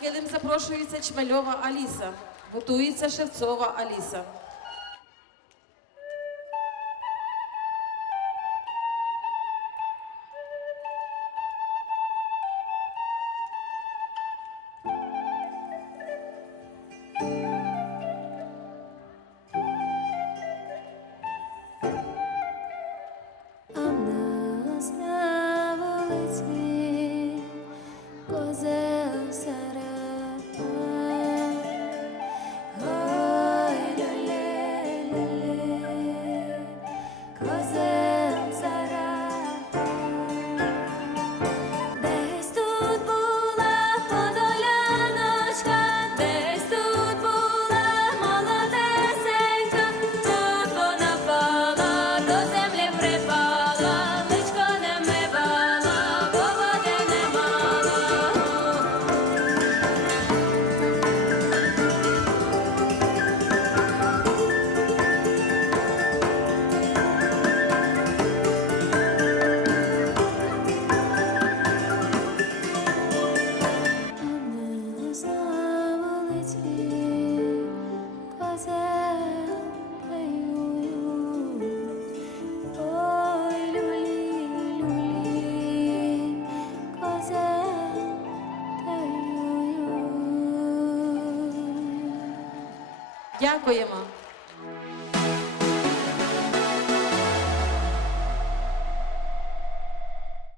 килим запрошується Чмельова Аліса. Готується Шевцова Аліса. А в нас на вулиці sky. Дякуємо.